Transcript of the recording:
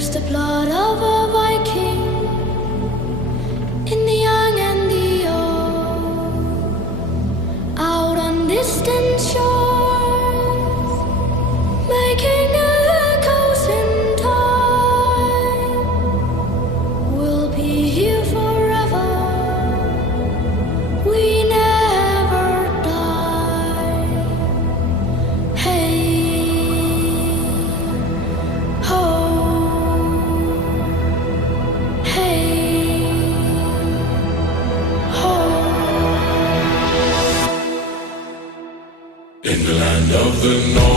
There's the blood of a Viking in the young and the old, out on distant shores, making echoes in time. We'll be here forever. We never die. Hey, ho, hey, ho. In the land of the north.